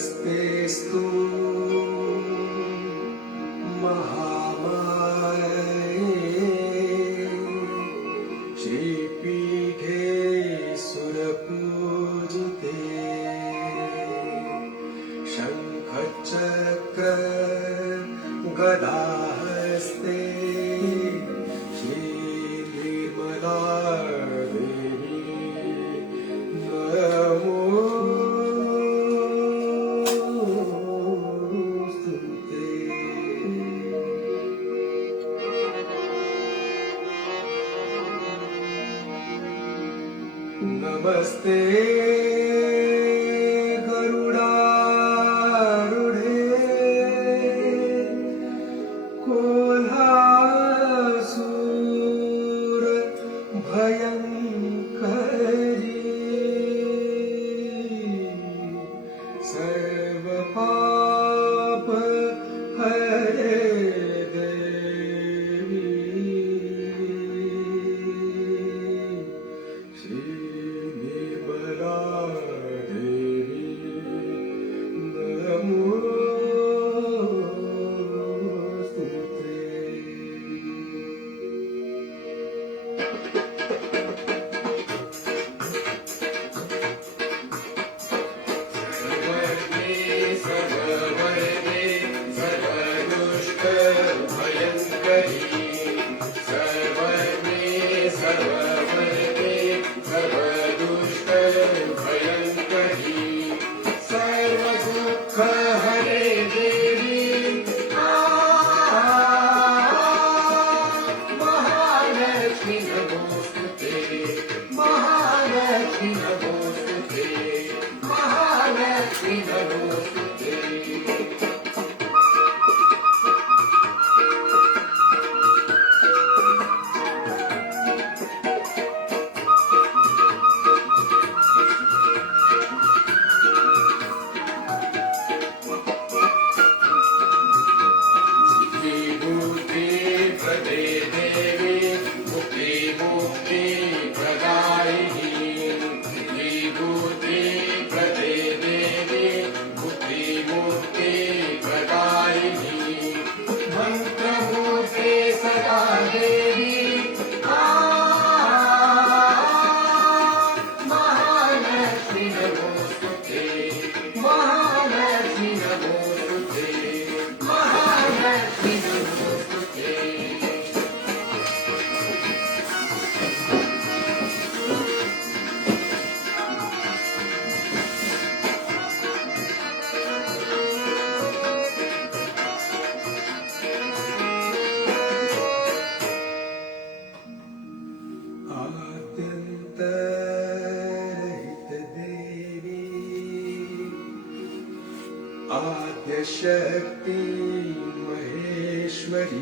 नमस्तेस्तु महामाये श्रीपीठे सुरपूजिते शङ्खचक्र गदाहस्ते श्रीनिर्मला नमस्ते गरुडारूढे कोल्हासूर भयङ्करी सर्वपाप हरे आद्यशक्ति महेश्वरी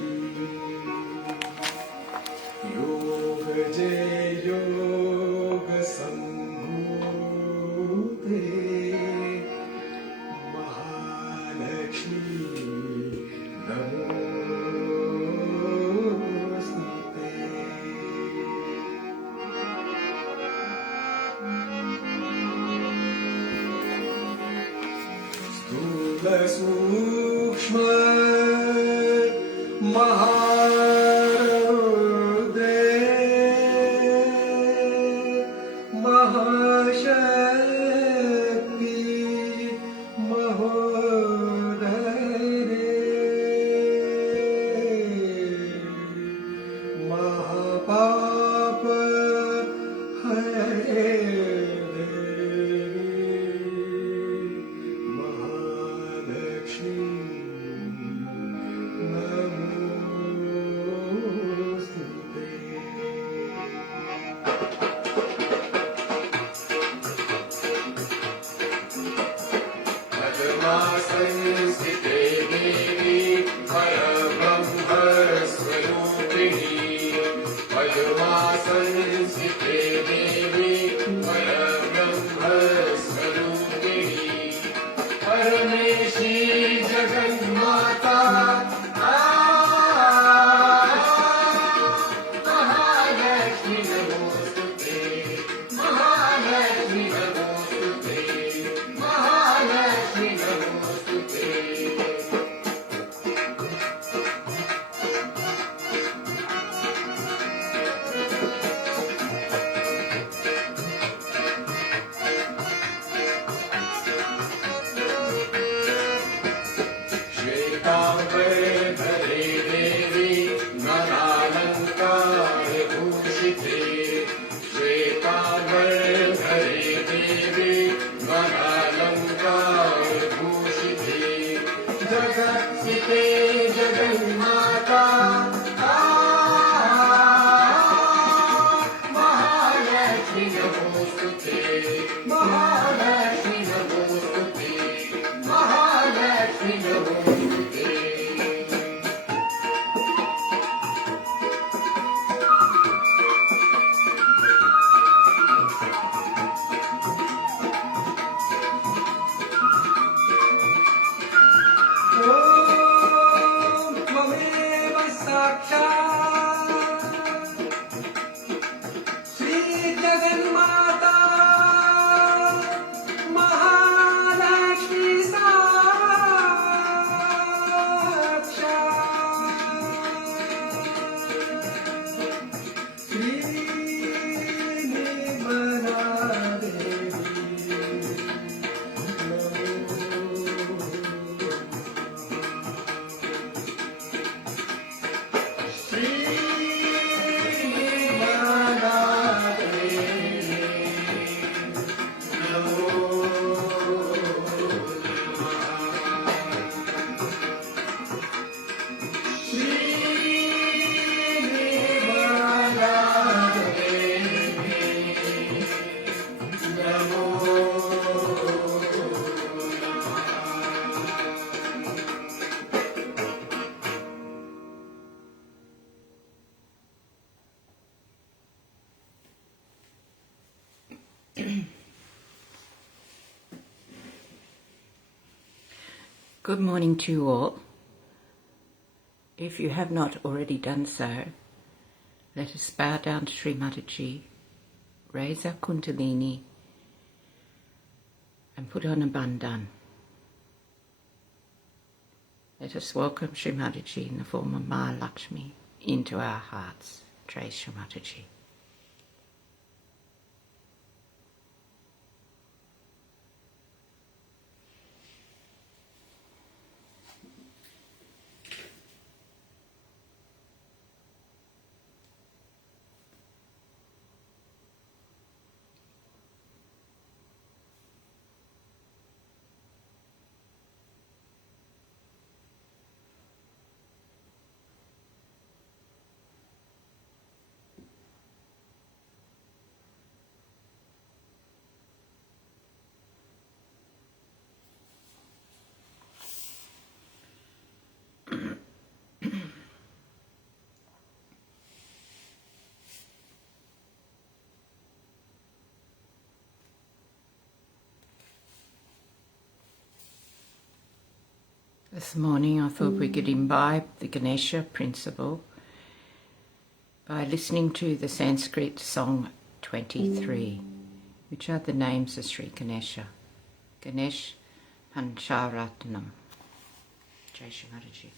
योग जय योग संभूते महालक्ष्मी नमोस्तुते सूक्ष्म महारुद्रे महाशक्ति महोदरे महापाप हरे संस्थिते देवी परब्रह्म स्वरूपिणी पद्मा संस्थिते देवी परब्रह्म स्वरूपिणी परमेशी जगन्माता महालक्ष्मी नमोस्तुते महालक्ष्मी नमोस्तुते महालक्ष्मी जगन्माता महालक्ष्मी साक्षात् श्री निर्मला देवी श्री निर्मला देवी नमो श्री निर्मला देवी नमो Good morning to you all. If you have not already done so, let us bow down to Shri Mataji, raise our kundalini and put on a bandhan. Let us welcome Shri Mataji in the form of Ma Lakshmi into our hearts. Jai Shri Mataji. This morning I thought we could imbibe the Ganesha principle by listening to the Sanskrit song 23, which are the names of Sri Ganesha. Ganesh Pancharatnam. Jai Shri Mataji.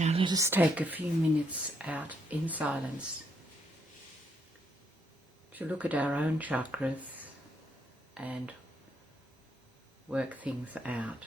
Now let us take a few minutes out in silence to look at our own chakras and work things out.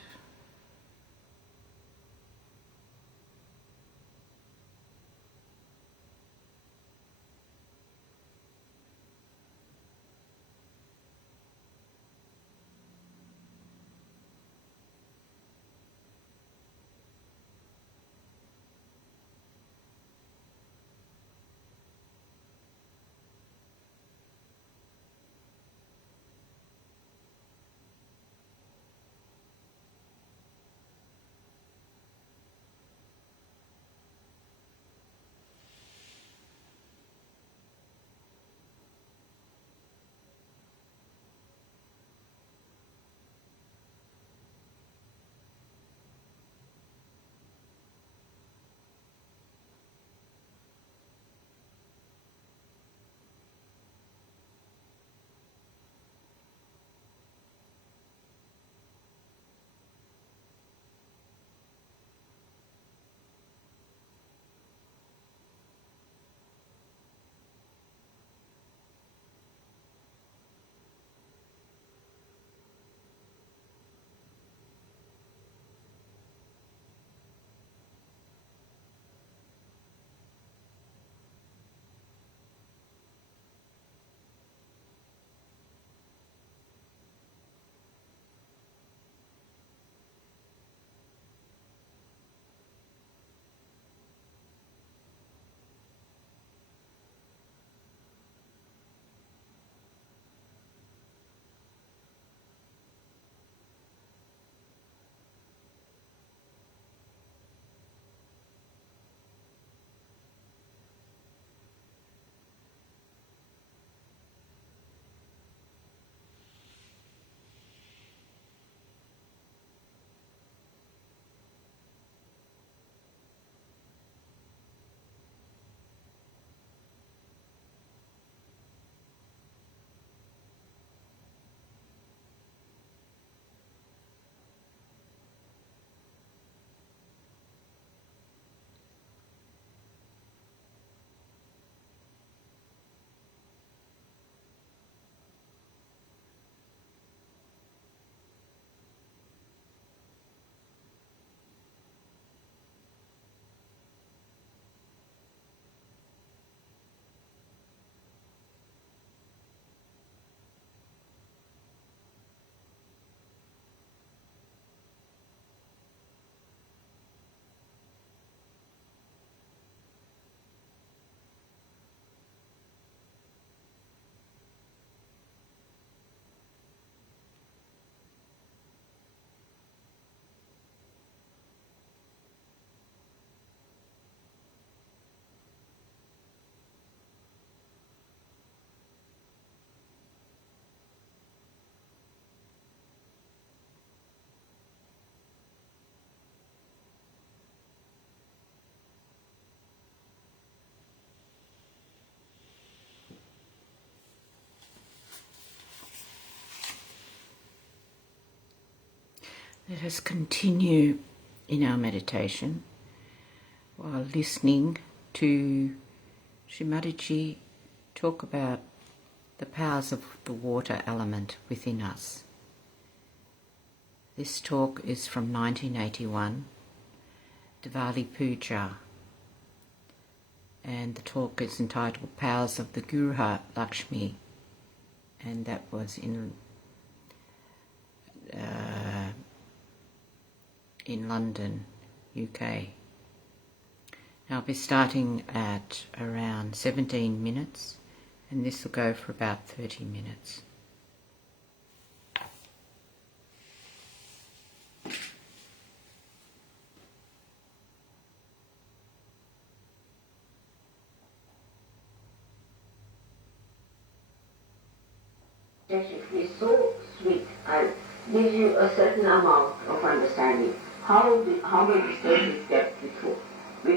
Let us continue in our meditation while listening to Shri Mataji talk about the powers of the water element within us. This talk is from 1981, Diwali Puja, and the talk is entitled Powers of the Gruha, Lakshmi, and that was in London, UK. I'll be starting at around 17 minutes, and this will go for about 30 minutes. It is so sweet and gives you a certain amount of understanding. How will the state is kept with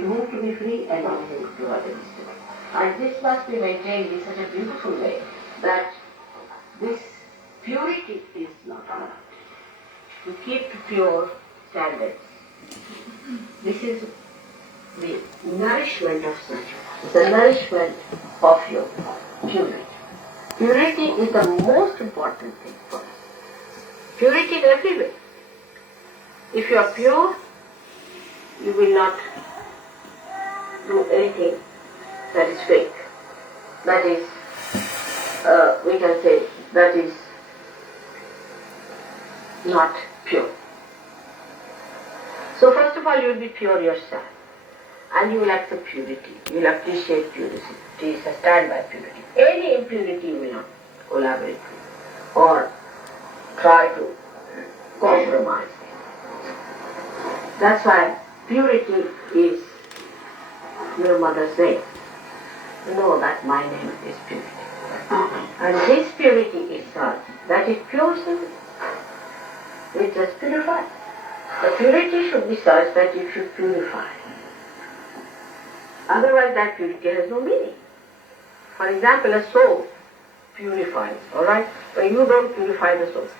whom to be free and with whom to administer. And this must be maintained in such a beautiful way that this purity is not enough. To keep to pure standards. This is the nourishment of Sahaja, the nourishment of your purity. Purity is the most important thing for us. Purity in every way. If you are pure, you will not do anything that is fake. That is, we can say, that is not pure. So first of all, you will be pure yourself. And you will accept purity. You will appreciate purity. Please stand by purity. Any impurity you will not collaborate with or try to compromise. That's why purity is your mother's name. Know that my name is purity. And this purity is such that it pures you. It just purifies. The purity should be such that it should purify. Otherwise that purity has no meaning. For example, a soap purifies, alright? But you don't purify the soap.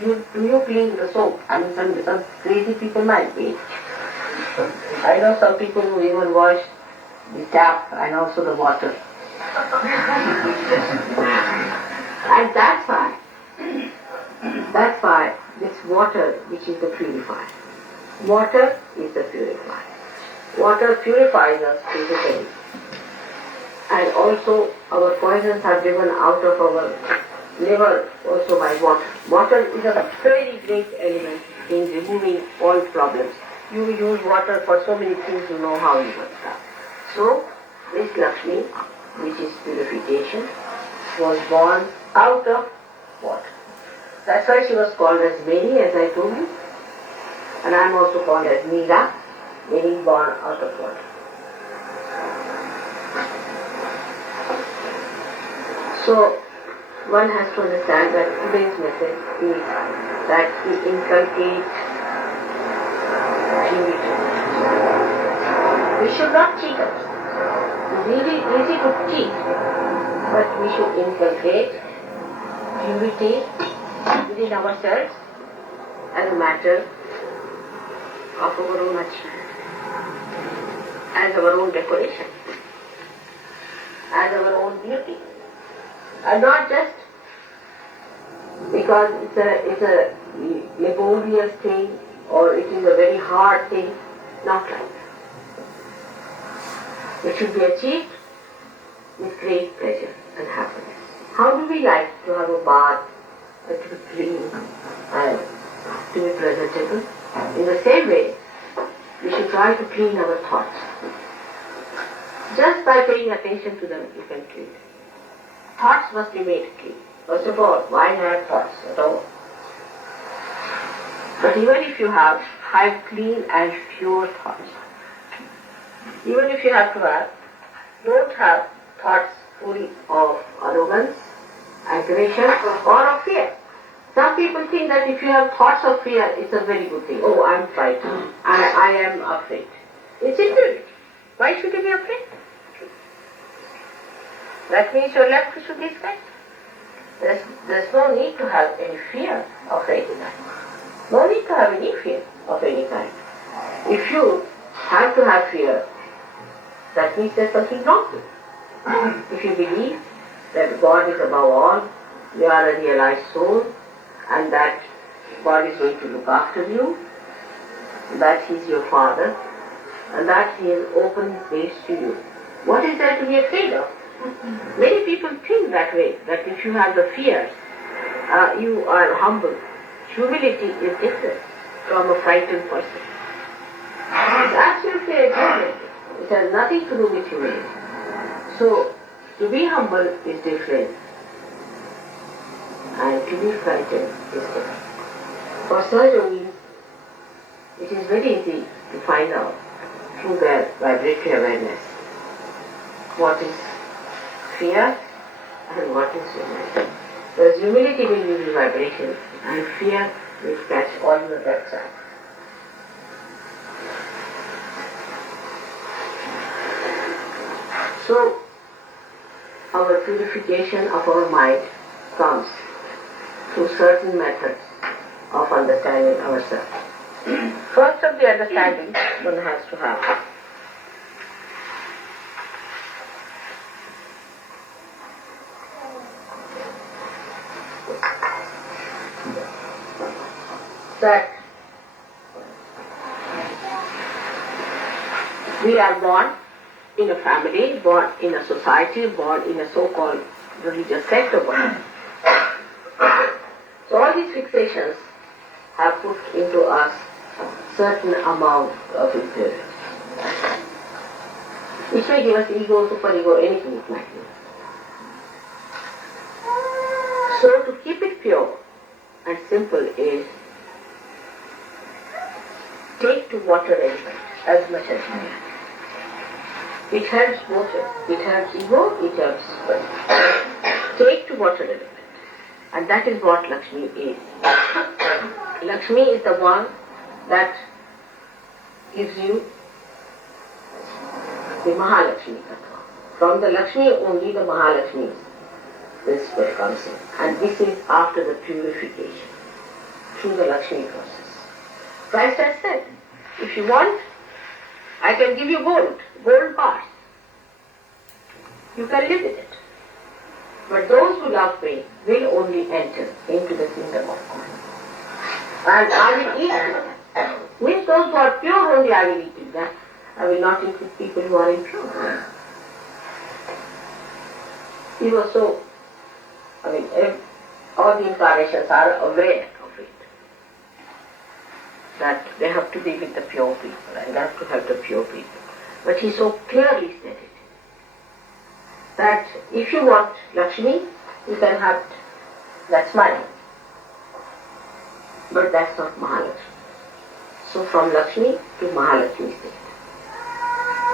Do you clean the soap? I mean, some crazy people might be. I know some people who even wash the tap and also the water. And that's why this water, which is the purifier. Water is the purifier. Water purifies us physically. And also our poisons are driven out of our liver also by water. Water is a very great element in removing all problems. You use water for so many things, you know how you work. So, this Lakshmi, which is purification, was born out of water. That's why she was called as Mary, as I told you. And I am also called as Meera, meaning born out of water. So, one has to understand that today's message is that we inculcate purity. We should not cheat others. It's really easy to cheat, but we should inculcate purity within ourselves as a matter of our own achievement, as our own decoration, as our own beauty. And not just because it's a laborious thing or it is a very hard thing, not like that. It should be achieved with great pleasure and happiness. How do we like to have a bath and to be clean and to be presentable? In the same way, we should try to clean our thoughts. Just by paying attention to them, you can clean them. Thoughts must be made clean. First of all, why have thoughts at all? But even if you have clean and pure thoughts. Even if you have to have, don't have thoughts full of arrogance, aggression or of fear. Some people think that if you have thoughts of fear, it's a very good thing. Oh, I'm frightened. I am afraid. It's impurity. Why should you be afraid? That means your left should be sky. There's no need to have any fear of any kind. No need to have any fear of any kind. If you have to have fear, that means there's something wrong with you. If you believe that God is above all, you are a realized soul, and that God is going to look after you, that He is your Father, and that He has opened His ways to you, what is there to be afraid of? Many people think that way, that if you have the fears, you are humble. Humility is different from a frightened person. It's absolutely different. It has nothing to do with humility. So, to be humble is different, and to be frightened is different. For Sahaja means, it is very easy to find out through their vibratory awareness what is fear and what is humility. Because humility will give you vibration and fear will catch all your left side. So, our purification of our mind comes through certain methods of understanding ourselves. First of the understanding one has to have. That we are born in a family, born in a society, born in a so-called religious sect or whatever. So all these fixations have put into us certain amount of impurity, which may give us ego, superego, anything it might be. So to keep it pure and simple is take to water element as much as you can. It helps both ways. It helps ego, it helps superego. Take to water element. And that is what Lakshmi is. Lakshmi is the one that gives you the Mahalakshmi Tattva. From the Lakshmi only the Mahalakshmi principle comes in. And this is after the purification through the Lakshmi process. Christ has said, if you want, I can give you gold parts. You can live with it. But those who love me will only enter into the kingdom of God. And I will eat them. Means those who are pure only I will eat with them. I will not eat with people who are impure. He was so, all the incarnations are aware of it. That they have to be with the pure people and they have to help the pure people. But he so clearly said it. That if you want Lakshmi, you can have it. That's money. But that's not Mahalakshmi. So from Lakshmi to Mahalakshmi state.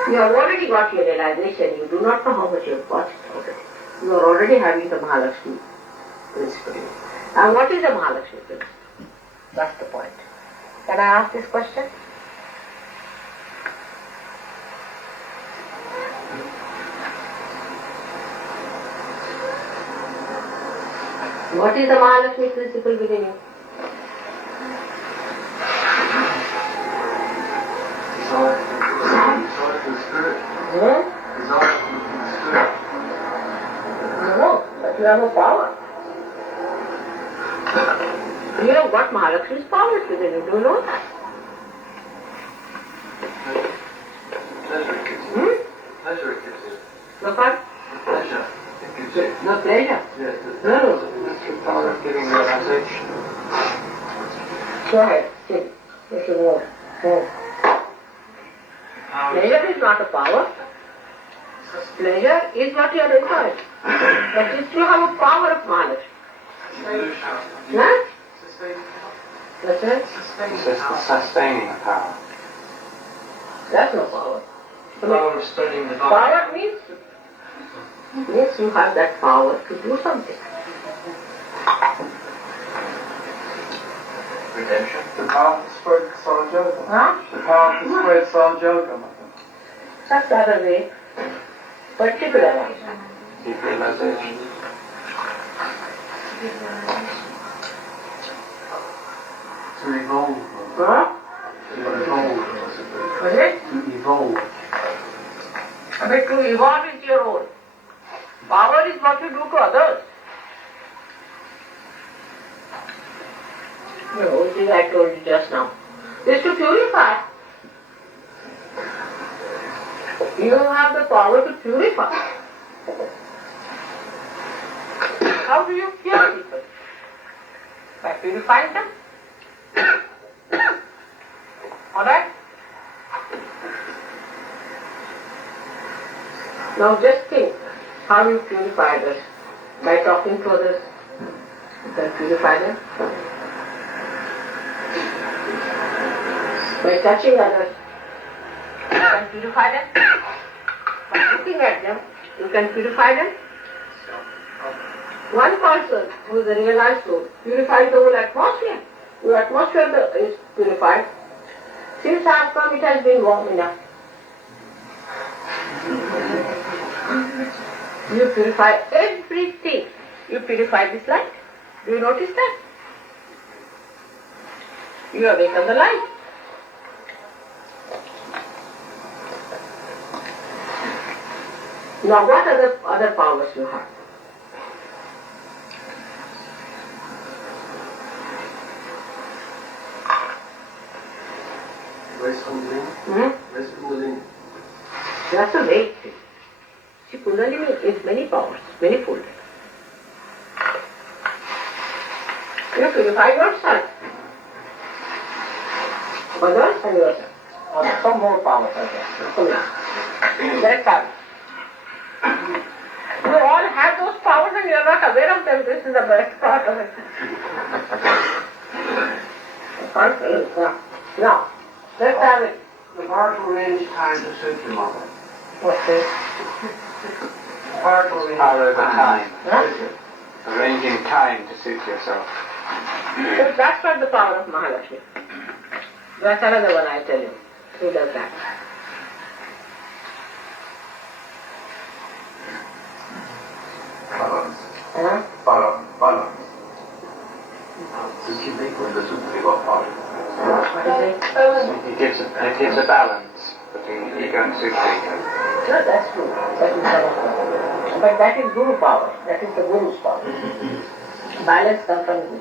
You have already got your realization, you do not know how much you have got it already. You are already having the Mahalakshmi principle. And what is the Mahalakshmi principle? That's the point. Can I ask this question? What is the Mahalakshmi principle within you? No, but you have a power. You have got Mahalakshmi's powers within you, do you know that? Pleasure it gives you. Pleasure it gives you. No fun? Pleasure it gives you. No pleasure? Yes, No. that's the power of giving realization. Go ahead, sit. Little more. Pleasure is not a power. Pleasure is what you are enjoying. But you still have a power of Mahalakshmi. Huh? That's right. It's just the sustaining power. That's no power. The power of studying the body. Power means you have that power to do something. Redemption. The power to spread Sahaja. Huh? The power to spread Sahaja. That's the other way. Particular. Deep realization. To evolve. Huh? To evolve. What is it? To evolve. But to evolve is your own. Power is what you do to others. No, which is I told you just now. Is to purify. You have the power to purify. How do you cure people? By purifying them. Alright? Now just think how you purify others. By talking to others, you can purify them. By touching others, you can purify them. By looking at them, you can purify them. One person who is a realized soul purifies the whole atmosphere. The atmosphere is purified. Since I have come, it has been warm enough. You purify everything. You purify this light. Do you notice that? You awaken the light. Now what other powers you have? Where's Kundalini? Where's Kundalini? That's a vague thing. See, Kundalini is many powers, many folded. You purify yourself. Others and yourself. Or some more powers are there. Let's have it. You all have those powers and you are not aware of them. This is the best part of it. Now, let's have it. The power to arrange time to suit your mother. What's this? The power to arrange Power over time. Huh? Arranging time to suit yourself. So that's not the power of Mahalakshmi. That's another one I tell you. Who does that? Balance. Huh? Balance. To keep equal the super power. What is it? It gives a balance between ego and super-ego. No, that's true. That is correct. But that is Guru power. That is the Guru's power. Balance comes from Guru.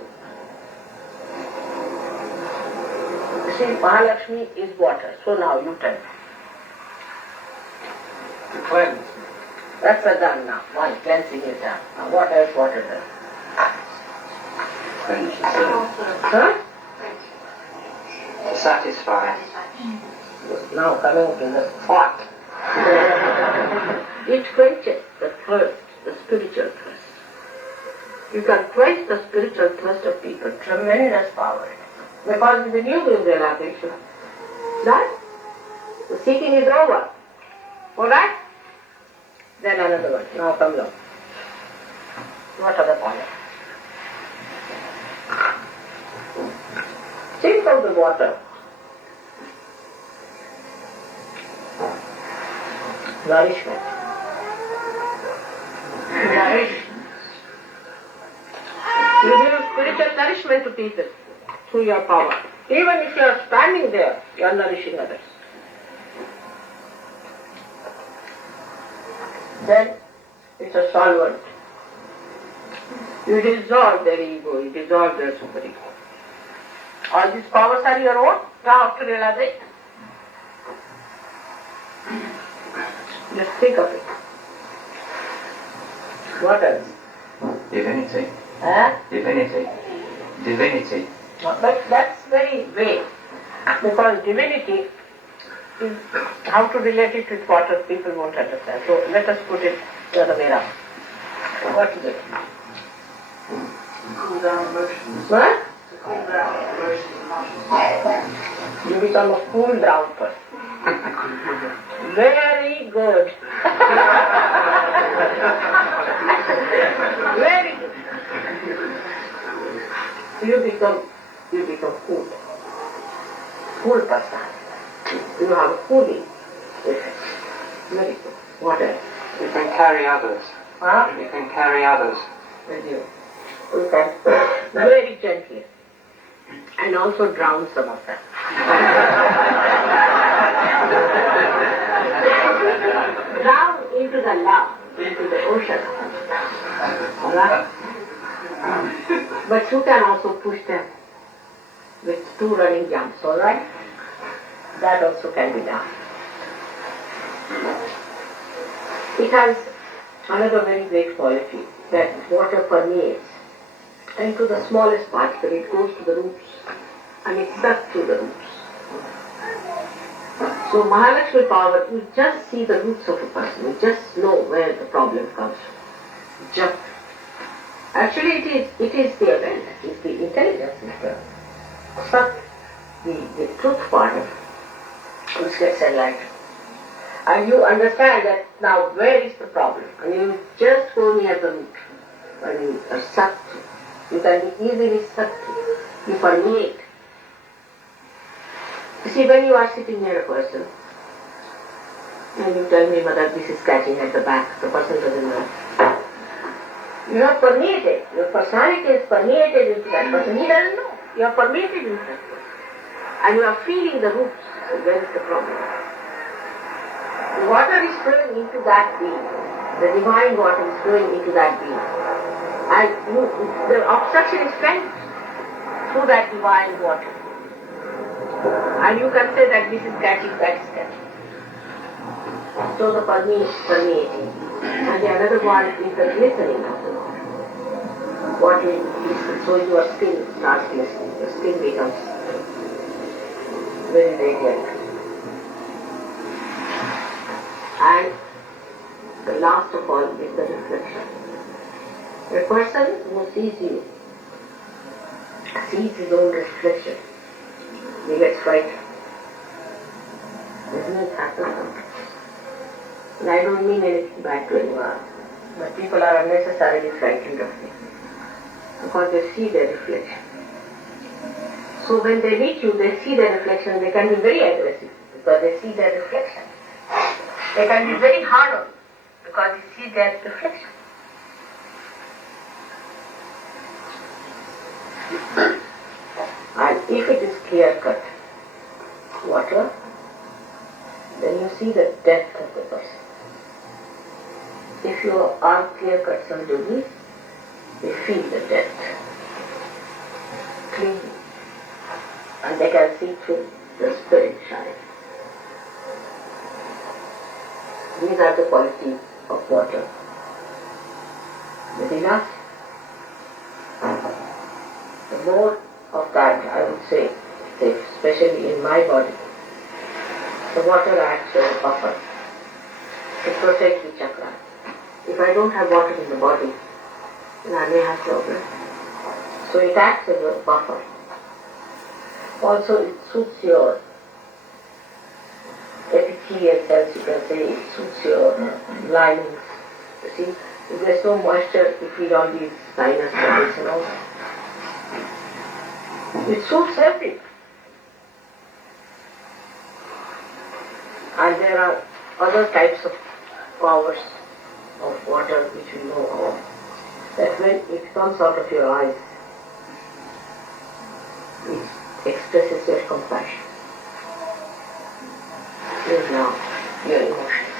See, Mahalakshmi is water. So now you tell me. To cleanse. That's a done now. One, cleansing is done. Now what else water does? Huh? To satisfy. Now coming to the pot. It quenches the thirst, the spiritual thirst. You can quench the spiritual thirst of people. Tremendous power. Because in the new realization, that the seeking is over. Alright? Then another one. Now come along. What other power? Think of the water. Nourishment. Nourish. You give spiritual nourishment to people through your power. Even if you are standing there, you are nourishing others. Then it's a solvent. You dissolve their ego, you dissolve their superego. All these powers are your own now after realization. Just think of it. What else? Divinity. Huh? Divinity. Divinity. But that's very vague. Because divinity is how to relate it with water, people won't understand. So let us put it the other way around. What is it? Cool down emotions. What? To cool down emotions. You become a cool down person. Very good. Very good. You become cool. Cool personality. You have a cooling effect. Very good. What else? You can carry others. Huh? You can carry others. With you. You can very gently. And also drown some of them. Drown into the love, into the ocean. Right? But you can also push them with 2 running jumps, alright? That also can be done. It has another very great quality that water permeates and to the smallest particle it goes to the roots and it sucks through the roots. So Mahalakshmi power, you just see the roots of a person, you just know where the problem comes from. Just. Actually it is the awareness, it's the intelligence, it's the suck, the truth part of it, which gets enlightened. And you understand that now where is the problem? And you just go near the root. When you are sucked, you can be easily sucked, you permeate. You see, when you are sitting near a person, and you tell me, Mother, this is catching at the back, the person doesn't know. You are permeated, your personality is permeated into that person, he doesn't know. You are permeated into that person. And you are feeling the roots, so where is the problem? The water is flowing into that being. The divine water is flowing into that being. And the obstruction is felt through that divine water. And you can say that this is catching, that is catching. So the permeating. And the another one is the glistening of the water. What is so your skin starts glistening. Your skin becomes very radiant. And the last of all is the reflection. A person who sees you, sees his own reflection, he gets frightened. Doesn't it happen? And I don't mean anything bad to anyone, but people are unnecessarily frightened of me because they see their reflection. So when they meet you, they see their reflection, they can be very aggressive because they see their reflection. They can be very hard on you because they see their reflection. And if it is clear-cut water, then you see the depth of the person. If you are clear-cut Sahaja, they feel the depth clean, and they can see through the spirit shine. These are the qualities of water within us. The more of that, I would say, especially in my body, the water acts as a buffer to protect the chakra. If I don't have water in the body, then I may have problems. So it acts as a buffer. Also, it suits your epithelial cells, you can say, it suits your linings. You see, if there's no moisture, you feel all these sinus troubles and all. It suits everything. And there are other types of powers of water which we know of. That when it comes out of your eyes, it expresses your compassion. Your love, your emotions.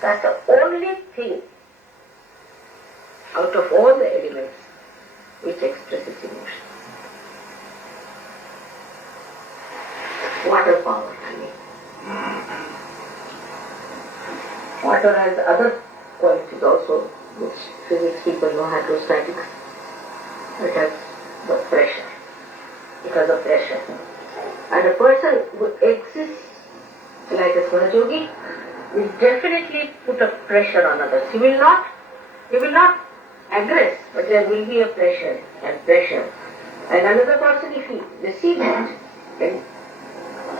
That's the only thing out of all the elements which expresses emotion. Water power, I mean. Water has other qualities also, which physics people know, hydrostatics. It has the pressure. It has a pressure. And a person who exists like a Sahaja will definitely put a pressure on others. He will not aggress, but there will be a pressure and pressure. And another person, if he receives it, then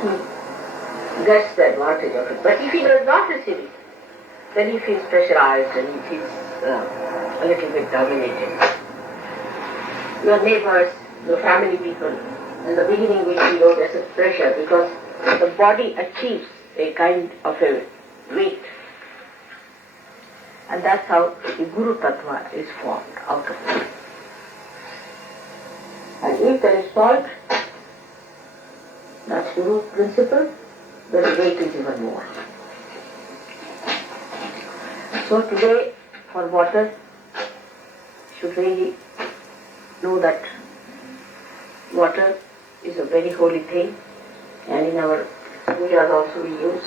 he gets the advantage of it. But if he does not receive it, then he feels pressurized and he feels a little bit dominated. Your neighbors, your family people, in the beginning will feel there's a pressure because the body achieves a kind of a weight. And that's how the Guru Tattva is formed out of it. And if there is fault, that's Guru principle, then the weight is even more. So today, for water, should really know that water is a very holy thing, and in our pujas also we use,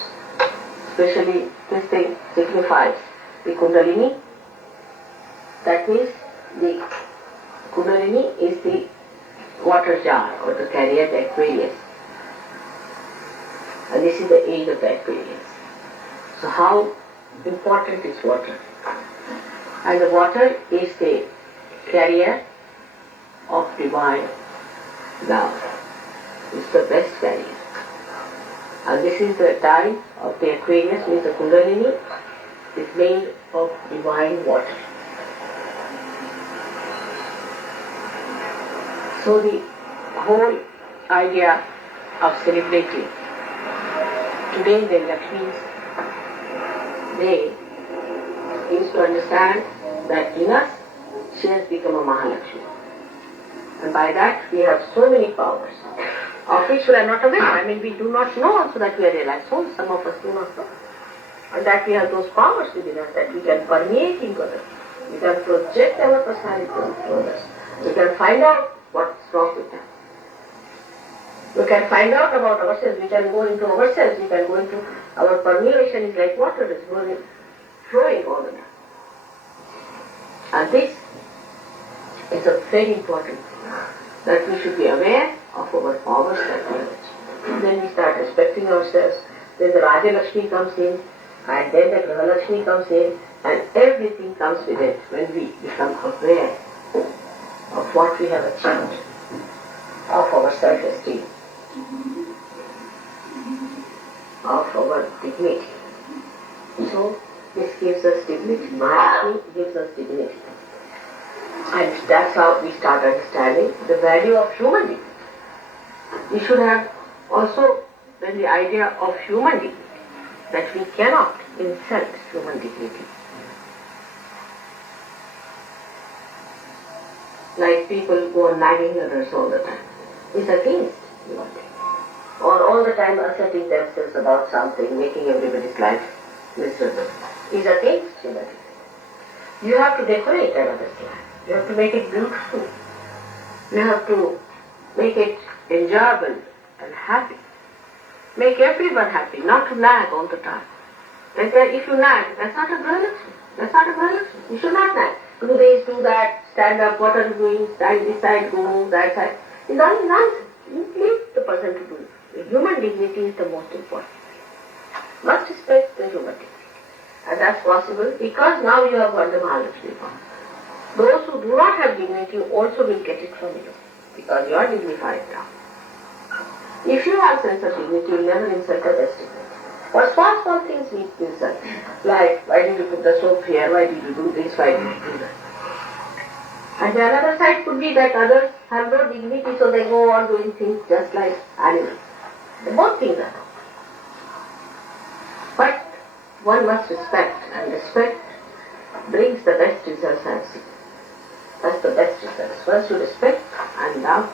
especially this thing signifies the Kundalini. That means the Kundalini is the water jar or the carrier, the Aquarius. And this is the age of the Aquarius. So how important is water? And the water is the carrier of divine love. It's the best carrier. And this is the time of the Aquarius, means the Kundalini is made of divine water. So the whole idea of celebrating today the Lakshmi's day is to understand that in us she has become a Mahalakshmi. And by that we have so many powers, of which we are not aware. I mean, we do not know also that we are realized. So some of us do not know. and that we have those powers within us, that we can permeate into others. We can project our personality onto others. We can find out what's wrong with them. We can find out about ourselves. We can go into ourselves. We can go into our permeation is like water, is flowing all the time. And this is a very important thing, that we should be aware of our powers that we have. Then we start respecting ourselves. Then the Raja Lakshmi comes in, and then the Gruha Lakshmi comes in, and everything comes with it when we become aware of what we have achieved, of our self-esteem, of our dignity. So this gives us dignity. Mahatma gives us dignity. And that's how we start understanding the value of human dignity. We should have also then the idea of human dignity, that we cannot insult human dignity. Like people go on nagging others all the time. It's against human dignity. Or all the time asserting themselves about something, making everybody's life miserable. Is against human dignity. You have to decorate another's life. You have to make it beautiful. You have to make it enjoyable and happy. Make everyone happy, not to nag all the time. And if you nag, that's not a Gruha Lakshmi. That's not a Gruha Lakshmi. You should not nag. Do this, do that, stand up, what are you doing, stand this side, go that side. It's all nonsense. You leave the person to do it. The human dignity is the most important. Must respect the human dignity. And that's possible because now you have got the Mahalakshmi power. Those who do not have dignity also will get it from you because you are dignified now. If you have sense of dignity, you will never insult others' dignity. For small things we insult. Like, why did you put the soap here? Why did you do this? Why did you do that? And the other side could be that others have no dignity, so they go on doing things just like animals. The both things are wrong. But one must respect, and respect brings the best results I've seen. That's the best results. First you respect and love.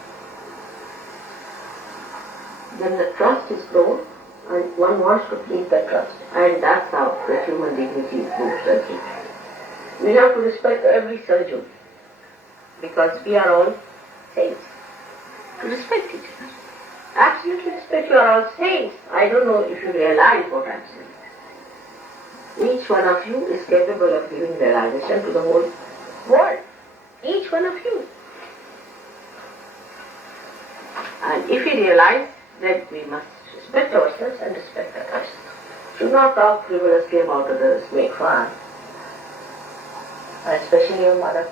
Then the trust is grown and one wants to keep the trust. And that's how the human dignity moves again. We have to respect every surgeon because we are all saints. To respect each other. Absolutely respect, you are all saints. I don't know if you realize what I'm saying. Each one of you is capable of giving realization to the whole world. Each one of you. And if we realize that we must respect ourselves and respect others. Should not talk frivolously about others, make fun. And especially your mother.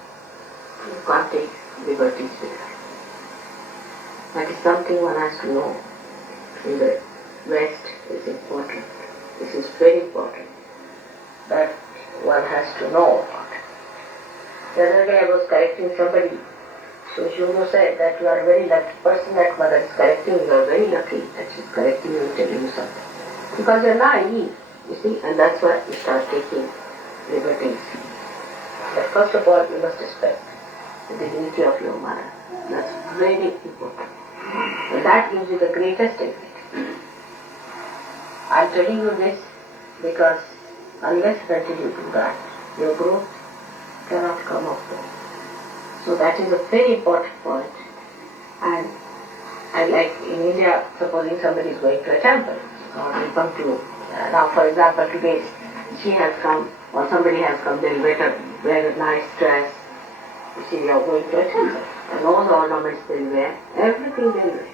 You can't take liberties with her. That is something one has to know. In the West is important. This is very important. That one has to know about it. The other day I was correcting somebody. So Shri said that you are a very lucky person that mother is correcting you. You are very lucky that she is correcting you and telling you something. Because you are naive, you see, and that's why you start taking liberties. But first of all, you must respect the dignity of your mother. That's very important. And that gives you the greatest dignity. I am telling you this because unless until you do that, your growth cannot come up there. So that is a very important point. And like in India, supposing somebody is going to a temple, or they come to, now for example today she has come, or somebody has come, they will wear a nice dress. You see, they are going to a temple. And all the ornaments they will wear, everything they will wear.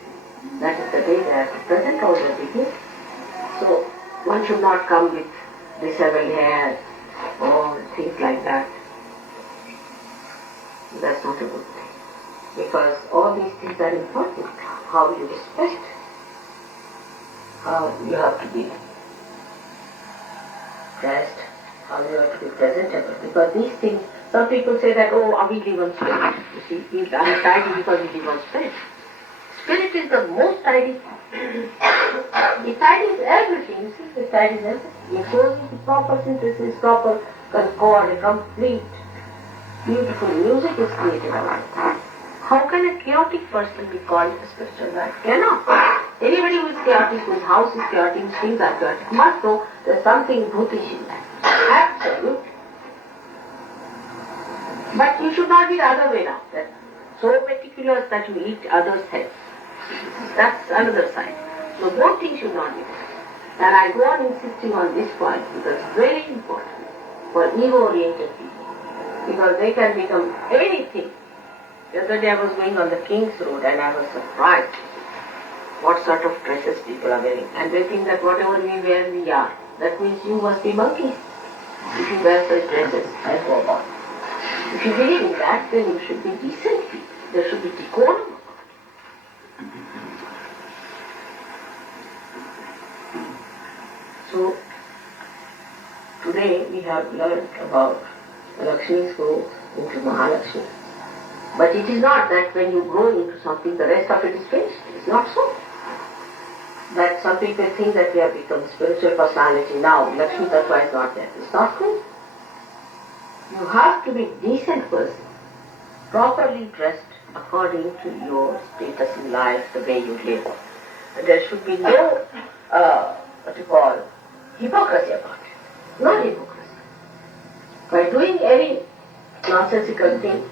That is the day they have to present all their dignity. So one should not come with disheveled hair or things like that. That's not a good thing. Because all these things are important. How you respect, how you have to be dressed, how you have to be presentable. Because these things, some people say that, oh, we live on spirit. You see, I'm tidy because we live on spirit. Spirit is the most tidy. It tidies everything, you see, it tidies everything. It goes into proper synthesis, proper concord, a complete beautiful music is created out of it. How can a chaotic person be called a spiritual life? Cannot. Anybody who is chaotic, whose house is chaotic, whose things are chaotic, must know there's something brutish in that. Absolutely. But you should not be the other way now. That so meticulous that you eat others' heads. That's another side. So both things should not be there. And I go on insisting on this point because it's very important for ego-oriented people. Because they can become anything. The other day I was going on the King's Road and I was surprised what sort of dresses people are wearing. And they think that whatever we wear, we are. That means you must be monkeys if you wear such dresses and go about. If you believe in that, then you should be decent people. There should be decorum. So, today we have learned about Lakshmi's growth into Mahalakshmi. But it is not that when you grow into something, the rest of it is finished. It's not so. That some people think that we have become spiritual personality now. Lakshmi Tattva is not there. It's not true. You have to be a decent person, properly dressed according to your status in life, the way you live. There should be no, hypocrisy about it. Not hypocrisy. By doing any nonsensical thing,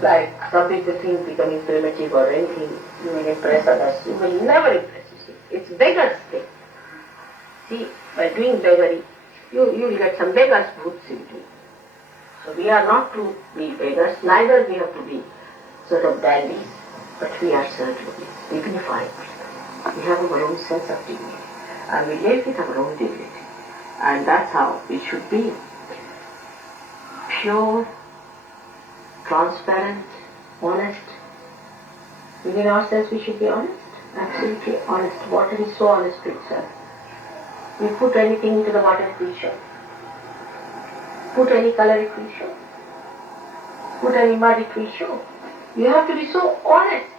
like some people think becoming primitive or anything, you will impress others. You will never impress. You see, it's beggar's thing. See, by doing beggary, you will get some beggar's boots into you. So we are not to be beggars, neither we have to be sort of dandies, but we are certainly dignified people. We have our own sense of dignity, and we live with our own dignity. And that's how we should be. Pure, transparent, honest. Within ourselves we should be honest, absolutely honest. Water is so honest to itself. We put anything into the water, it will show. Put any color, it will show. Put any mud, it will show. You have to be so honest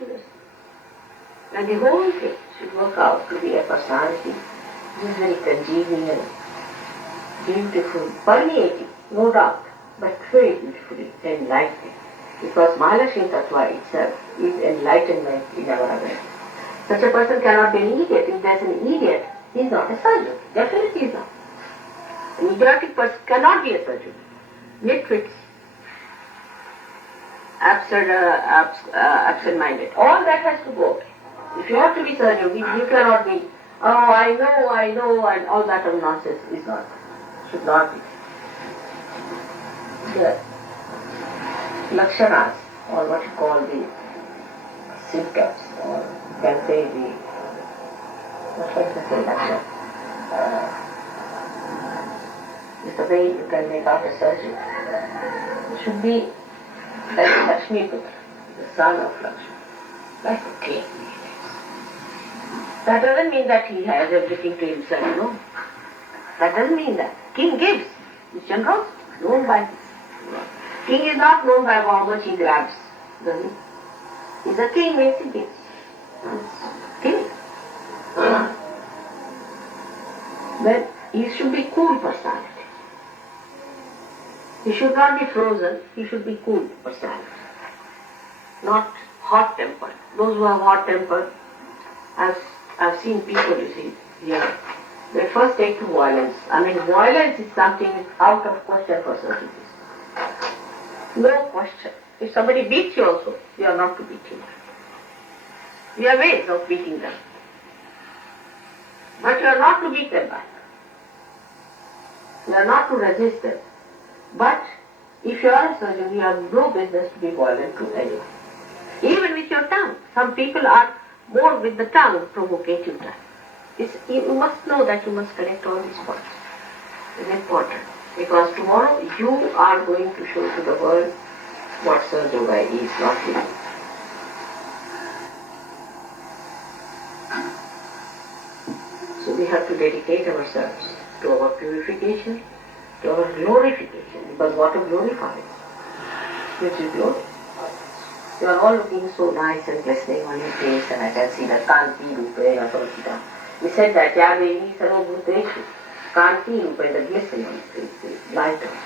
to yourself. And the whole thing should work out to be a personality which is very congenial, beautiful, permeating, no doubt, but very beautifully enlightening. Because Mahalakshmi Tattva itself is enlightenment in our awareness. Such a person cannot be an idiot. If there is an idiot, he is not a surgeon. Definitely is not. An idiotic person cannot be a surgeon. Nitwits, absent-minded. All that has to go away. If you have to be surgeon, you cannot be, I know, and all that of nonsense is not, should not be. The lakshanas, or what you call the symptoms, or you can say the, what can you say, lakshana? Is the way you can make out a surgeon. It should be like Lakshmi Putra, the son of Lakshmi, like a king. That doesn't mean that he has everything to himself, no. That doesn't mean that. King gives. He's generous, known by. King is not known by how much he grabs, doesn't he? He's a king, means he gives. King. Then he should be cool personality. He should not be frozen, he should be cool personality. Not hot-tempered. Those who have hot temper, I've seen people, you see, here, they first take to violence. I mean, violence is something out of question for certain people. No question. If somebody beats you also, you are not to beat him. There are ways of beating them. But you are not to beat them back. You are not to resist them. But if you are a surgeon, you have no business to be violent to anyone. Even with your tongue. Some people are more with the tongue, provocative tongue. You must know that you must correct all these points. It's important. Because tomorrow you are going to show to the world what surgeon guy is, not you. So we have to dedicate ourselves to our purification, to our glorification, because water glorifies. Which is glory. You are all looking so nice and glistening on your face, and I can see that Kanti Rupe Asavatita. He said that Yavehi Sarvabhuteshu, Kanti Rupe, the glistening on the face, the light on.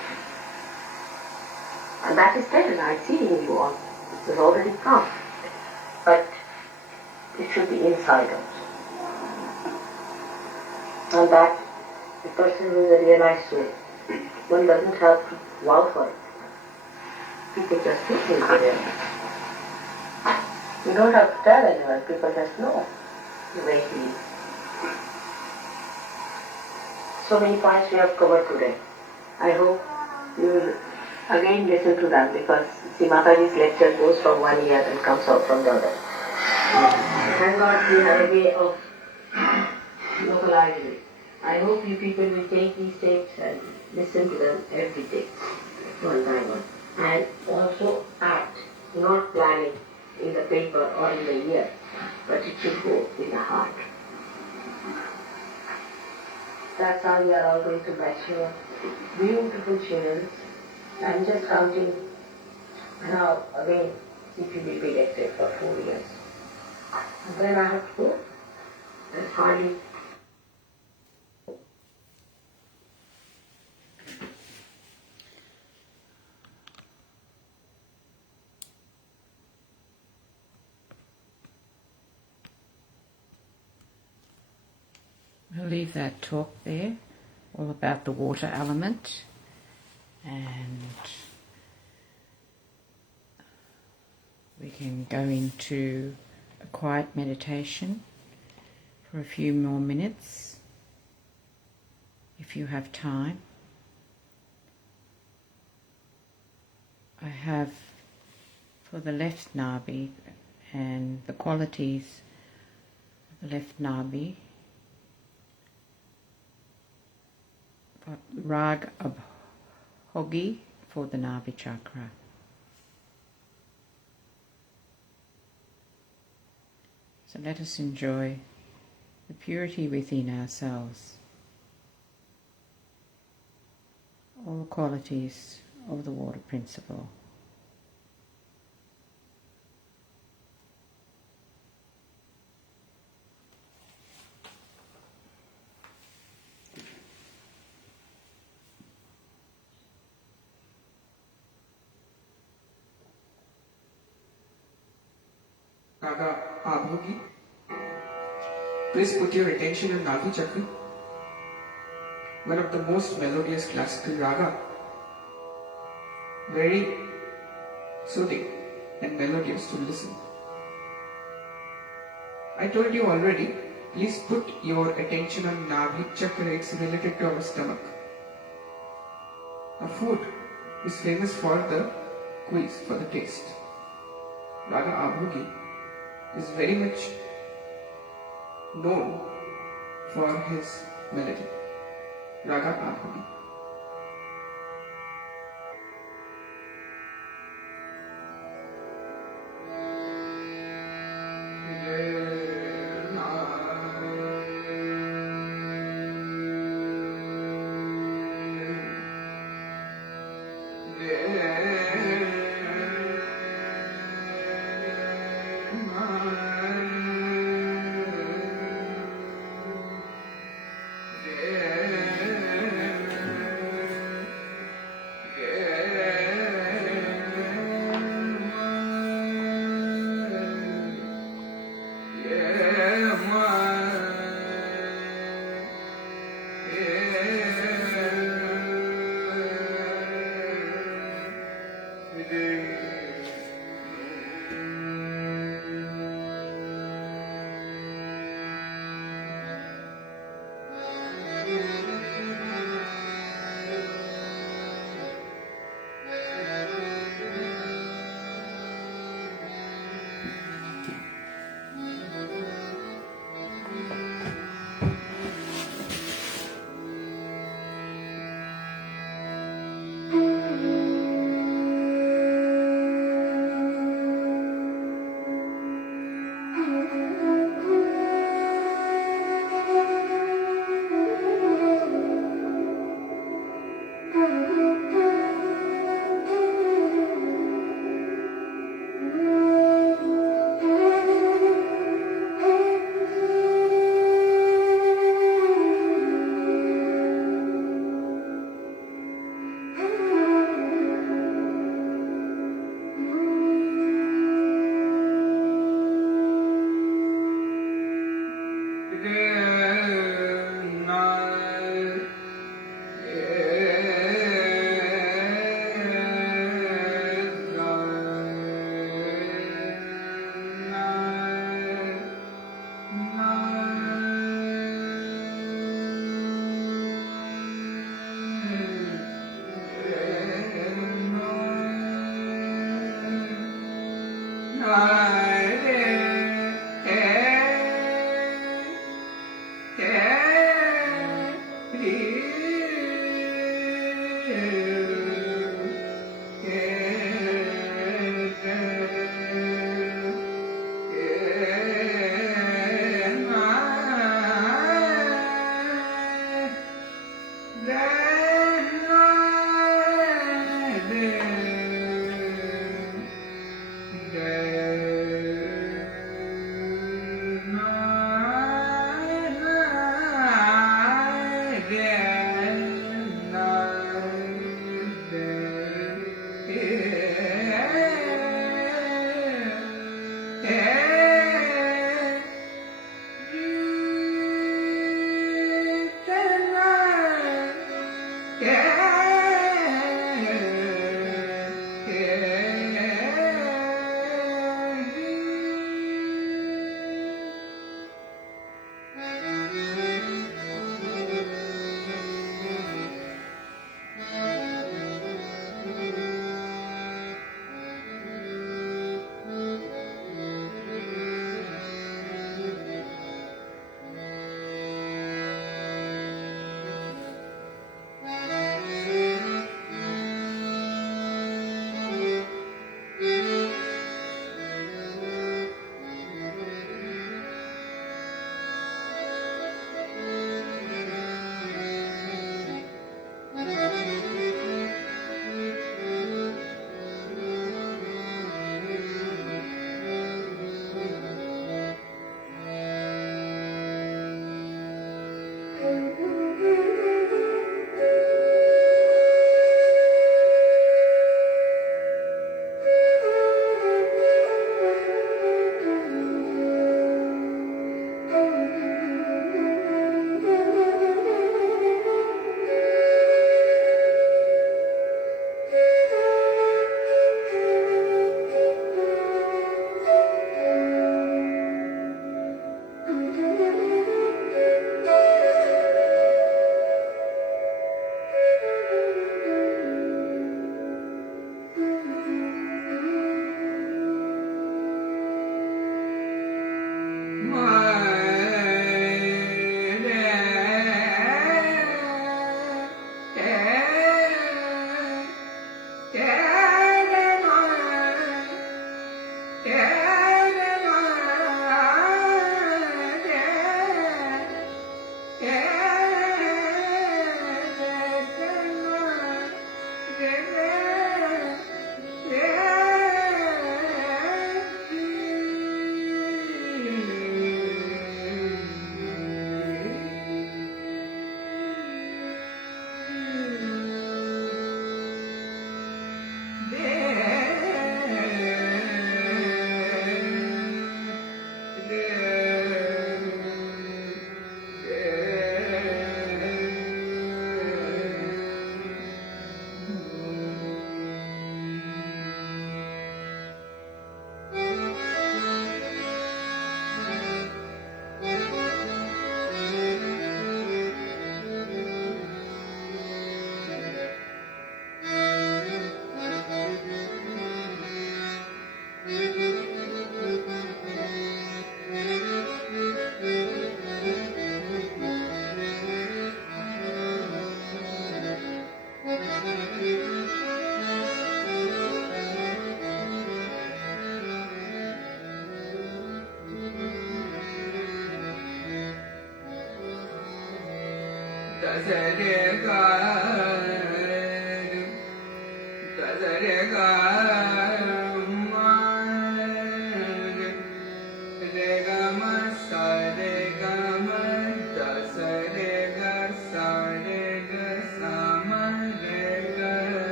And that is there, and I see in you all. It has already come. But It should be inside out. And that the person who is a realized soul, one doesn't have to vow for it. People just think he's a realized. You don't have to tell anyone, people just know the way he is. So many points we have covered today. I hope you will again listen to them because Shri Mataji's lecture goes from one ear and comes out from the other. Thank God we have a way of localizing it. I hope you people will take these tapes and listen to them every day, one by one. And also act, not planning in the paper or in the ear, but it should go in the heart. That's how we are all going to mature beautiful children. I'm just counting now again if you will be elected for 4 years. And then I have to go and hardly We'll leave that talk there, all about the water element, and we can go into a quiet meditation for a few more minutes, if you have time. I have for the left nabi and the qualities of the left nabi, Rag Abhogi for the Nabi chakra. So let us enjoy the purity within ourselves, all the qualities of the water principle. Raga Abhogi. Please put your attention on Nadi Chakra, one of the most melodious classical raga, very soothing and melodious to listen. I told you already, please put your attention on Nadi Chakra, it's related to our stomach. Our food is famous for the quiz, for the taste. Raga Abhogi is very much known for his melody. Raga Abhogi.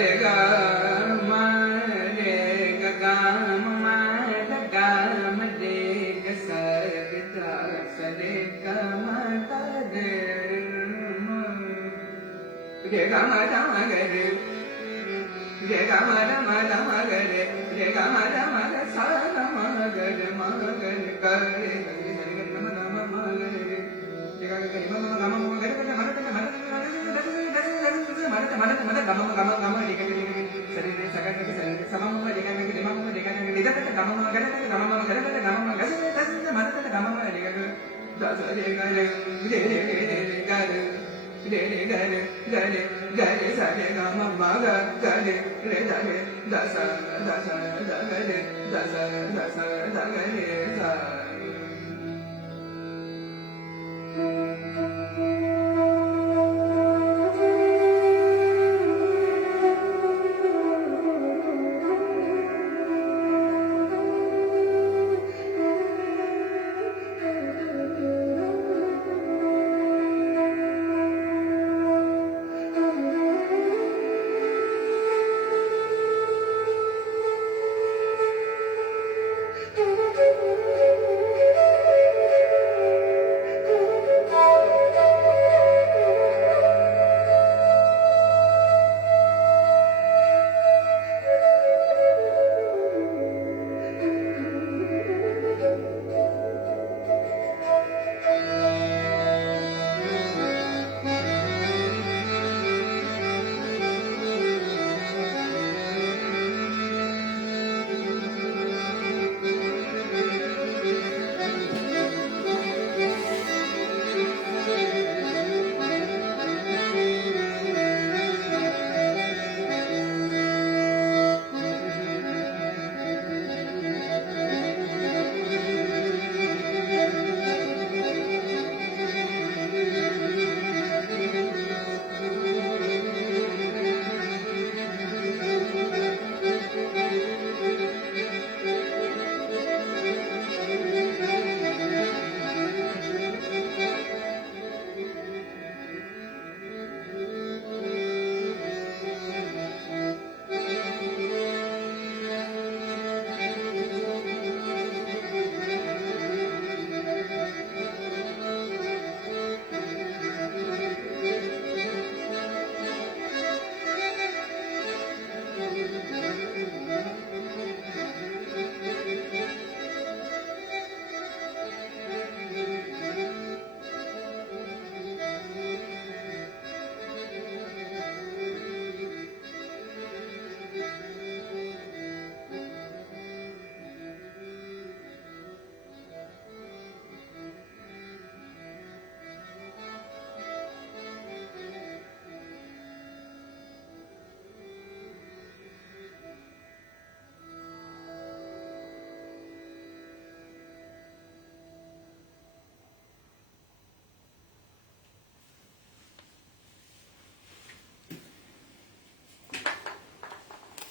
re ga ma re ga ga ma ga ma re ga sa re ga ma da re ma re ga ma da ma ga re re ga ma da ma ga re re ga ma da ma ga sa da ma ga re ga re ga re ga ma da ma ga re re ga ga ma ga ma ga re ga ma da ma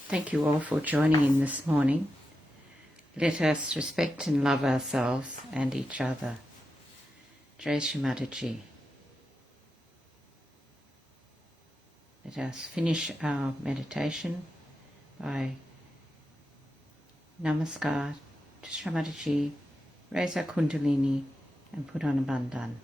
Thank you all for joining in this morning. Let us respect and love ourselves and each other. Jai Shri Mataji. Let us finish our meditation by Namaskar to Shri Mataji, raise our Kundalini and put on a bandhan.